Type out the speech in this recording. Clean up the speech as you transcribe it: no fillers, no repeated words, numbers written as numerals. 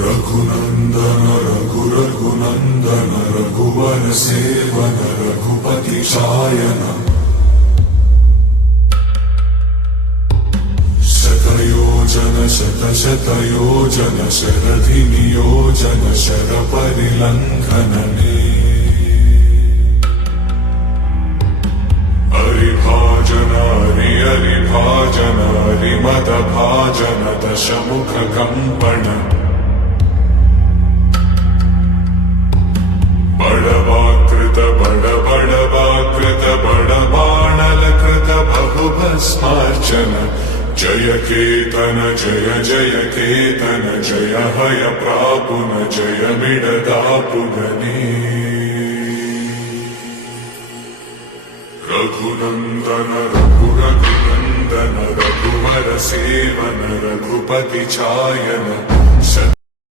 रघुनंदन रघुनंदन रघुवर सेवन रघुपति शायन शतयोजन शरधि नियोजन शर परिलंघनने हरिभाजन हरिभाजन हरिमद भाजन दशमुख कंपन बड़वाकृत बड़वाकृत बड़बाणलकृत बहुभस्मार्चन जय केतन जय केतन जय हय प्रापुन जय मिडदापुगने रघुनंदन रघुनंदन रघुवर सेवन रघुपति चायन